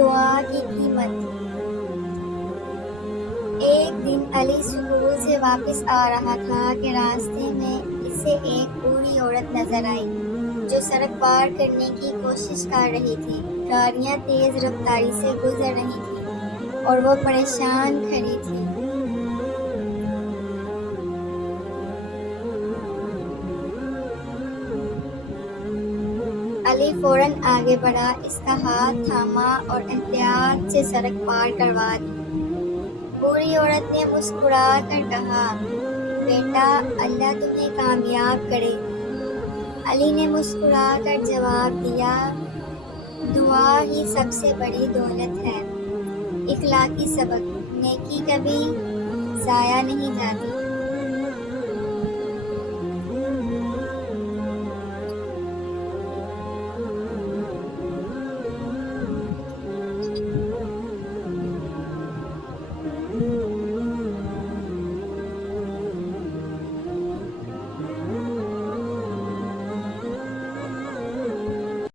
دعا کی قیمت۔ ایک دن علی اسکول سے واپس آ رہا تھا کہ راستے میں اسے ایک بوڑھی عورت نظر آئی جو سڑک پار کرنے کی کوشش کر رہی تھی۔ گاڑیاں تیز رفتاری سے گزر رہی تھیں اور وہ پریشان کھڑی تھی۔ علی فوراً آگے بڑھا، اس کا ہاتھ تھاما اور احتیاط سے سڑک پار کروا دی۔ بوڑھی عورت نے مسکرا کر کہا، بیٹا، اللہ تمہیں کامیاب کرے۔ علی نے مسکرا کر جواب دیا، دعا ہی سب سے بڑی دولت ہے۔ اخلاقی سبق: نیکی کبھی ضائع نہیں جاتی۔